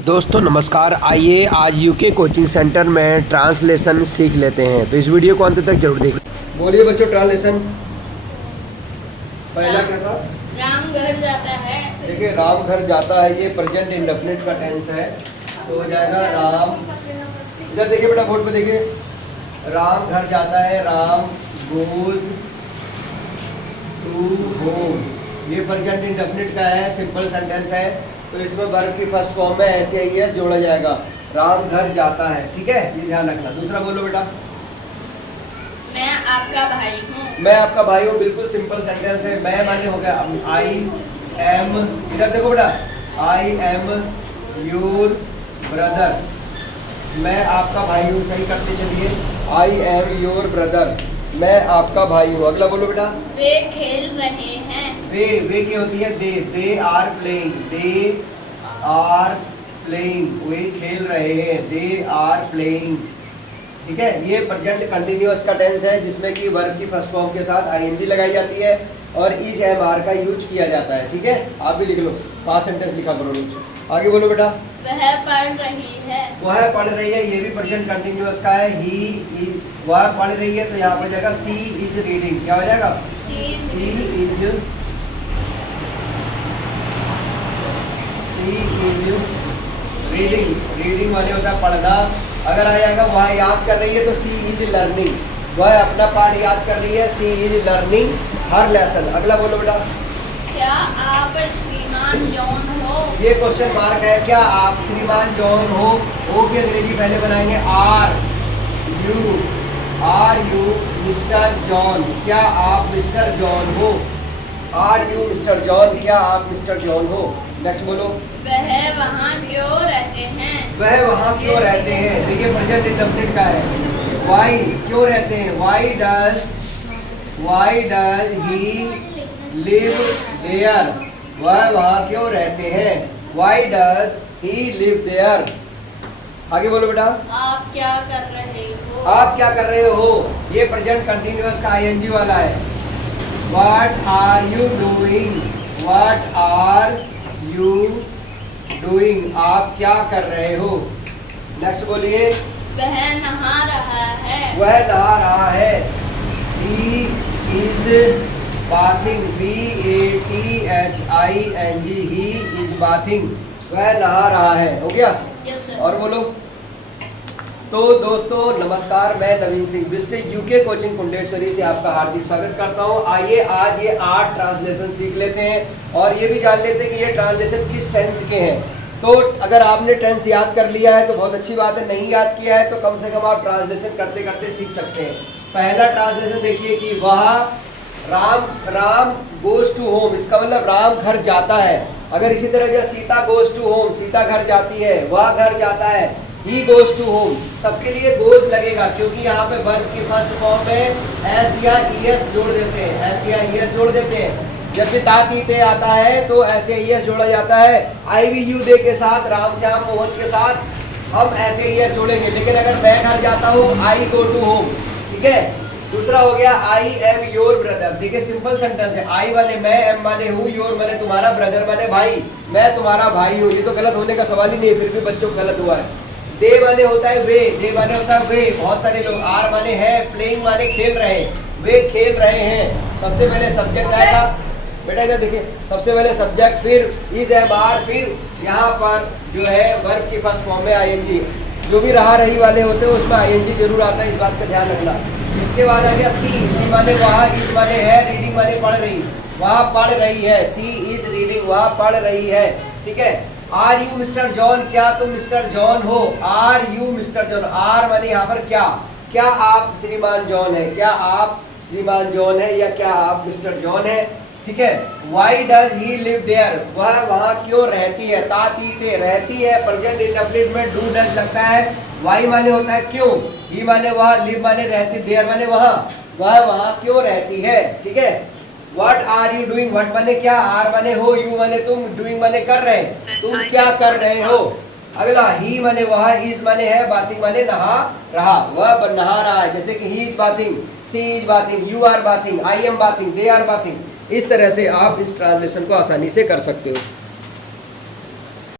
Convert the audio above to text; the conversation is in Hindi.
दोस्तों नमस्कार। आइए आज यूके कोचिंग सेंटर में ट्रांसलेशन सीख लेते हैं, तो इस वीडियो को अंत तक जरूर देखें। बोलिए बच्चों, ट्रांसलेशन पहला क्या था? राम घर जाता है। देखिए, राम घर जाता है, ये प्रेजेंट इंडेफिनिट का टेंस है, तो हो जाएगा राम। इधर देखिए बेटा, बोर्ड पे देखिए, राम घर जाता है, राम गोज टू होम। ये प्रेजेंट इंडेफिनिट का है, सिंपल सेंटेंस है, तो इसमें वर्ब की फर्स्ट फॉर्म में एस जोड़ा जाएगा। राम घर जाता है, ठीक है, ये ध्यान रखना। दूसरा बोलो बेटा। मैं आपका भाई हूँ। मैं आपका भाई हूँ, बिल्कुल सिंपल सेंटेंस है। मैं माने हो गया आई एम, इधर देखो बेटा, आई एम योर ब्रदर। मैं आपका भाई हूँ, सही करते चलिए, आई एम योर ब्रदर, मैं आपका भाई हूँ। अगला बोलो बेटा। वे खेल रहे हैं। वे क्या होती है? They are playing, they are playing, वे खेल रहे हैं, दे आर प्लेइंग, ठीक है। ये प्रेजेंट कंटिन्यूअस का टेंस है, जिसमें कि वर्ब की फर्स्ट फॉर्म के साथ आईएनजी लगाई जाती है और इज एम आर का यूज किया जाता है, ठीक है। आप भी लिख लो, पास्ट सेंटेंस लिखा करो नीचे। आगे बोलो बेटा। वह पढ़ रही है। वह पढ़ रही है, ये भी प्रेजेंट कंटिन्यूअस का है। वह पढ़ रही है, तो यहाँ पर जाएगा सी इज रीडिंग। क्या हो जाएगा? सी इज रीडिंग। रीडिंग वाले होता है पढ़ना। अगर आ जाएगा वह याद कर रही है, तो सी इज लर्निंग, वह अपना पाठ याद कर रही है, सी इज लर्निंग हर लेसन। अगला बोलो बेटा। क्या आप श्रीमान जॉन हो? ये क्वेश्चन मार्क है। क्या आप श्रीमान जॉन हो की अंग्रेजी पहले बनाएंगे आर यू मिस्टर जॉन। क्या आप मिस्टर जॉन हो? आर यू मिस्टर जॉन, क्या आप मिस्टर जॉन हो? नेक्स्ट बोलो। वह वहाँ क्यों रहते हैं? वह वहाँ क्यों रहते हैं? देखिए प्रेजेंट इंडेफिनिट का है। वाई, क्यों रहते हैं? Why does he live there? वह वहाँ क्यों रहते हैं? Why does he live there? आगे बोलो बेटा। आप क्या कर रहे हो? आप क्या कर रहे हो? ये प्रेजेंट कंटिन्यूअस का आईएनजी वाला है। What are you doing? What are you doing? आप क्या कर रहे हो? नेक्स्ट बोलिए। वह नहा रहा है। वह नहा रहा है। He is bathing, BATHING, he is bathing, वह नहा रहा है। हो गया? Yes sir. और बोलो। तो दोस्तों नमस्कार, मैं नवीन सिंह बिस्ट यूके कोचिंग कुंडेश्वरी से आपका हार्दिक स्वागत करता हूं। आइए आज ये 8 ट्रांसलेशन सीख लेते हैं और ये भी जान लेते हैं कि ये ट्रांसलेशन किस टेंस के हैं। तो अगर आपने टेंस याद कर लिया है तो बहुत अच्छी बात है, नहीं याद किया है तो कम से कम आप ट्रांसलेशन करते करते सीख सकते हैं। पहला ट्रांसलेशन देखिए कि वह राम गोज टू होम, इसका मतलब राम घर जाता है। अगर इसी तरह जो Sita goes to home, Sita घर जाती है, वह घर जाता है, ही गोज टू होम। सबके लिए गोज लगेगा क्योंकि यहाँ पे वर्ब की फर्स्ट फॉर्म में एस या ईएस जोड़ देते हैं, एस या ईएस जोड़ देते हैं। जब भी ताती पे आता है तो ऐसे ईएस जोड़ा जाता है। IVU दे के साथ, राम श्याम मोहन के साथ हम ऐसे ईएस जोड़ेंगे। लेकिन अगर मैं घर जाता हूँ, आई गो टू होम, ठीक है। दूसरा हो गया आई एम योर ब्रदर। देखिए सिंपल सेंटेंस है। आई माने मैं, एम माने हूँ, योर माने तुम्हारा, ब्रदर माने भाई, मैं तुम्हारा भाई हूँ। ये तो गलत होने का सवाल ही नहीं, फिर भी बच्चों को गलत हुआ है। दे माने होता है वे, दे माने होता है वे, बहुत सारे लोग। आर माने है, प्लेइंग माने खेल रहे हैं, वे खेल रहे हैं। सबसे पहले सब्जेक्ट आएगा बेटा, इधर देखिए, सबसे पहले सब्जेक्ट, फिर इज एम आर, फिर यहाँ पर जो है वर्ब की फर्स्ट फॉर्म में आईएनजी। जो भी रहा रही वाले होते हैं उसमें आईएनजी जरूर आता है, इस बात का ध्यान रखना। इसके बाद आ गया सी माने वहाँ, इज माने है, रीडिंग माने पढ़ रही, वहाँ पढ़ रही है, सी इज रीडिंग, वहाँ पढ़ रही है, ठीक है। Are you Mister John? क्या तुम मिस्टर जॉन हो? Are you Mister John, are माने यहाँ पर क्या आप श्रीमान जॉन है? क्या आप श्रीमान जॉन है या क्या आप मिस्टर जॉन है, ठीक है। Why does he live there? वह वहाँ क्यों रहती है? ताती पे रहती है, प्रेजेंट इंडेफिनिट में डू डज लगता है। वाई माने होता है क्यों, ही माने वह, लिव माने रहती, देयर माने वहाँ, वह वहाँ क्यों रहती है, ठीक है। What are you doing? What माने क्या, आर माने हो, यू माने तुम, डूइंग माने कर रहे, तुम क्या कर रहे हो। अगला ही माने वह, इज माने है, बाथिंग माने नहा रहा, वह नहा रहा है। जैसे कि he is bathing, she is bathing, you are bathing, I am bathing, they are bathing. इस तरह से आप इस ट्रांसलेशन को आसानी से कर सकते हो।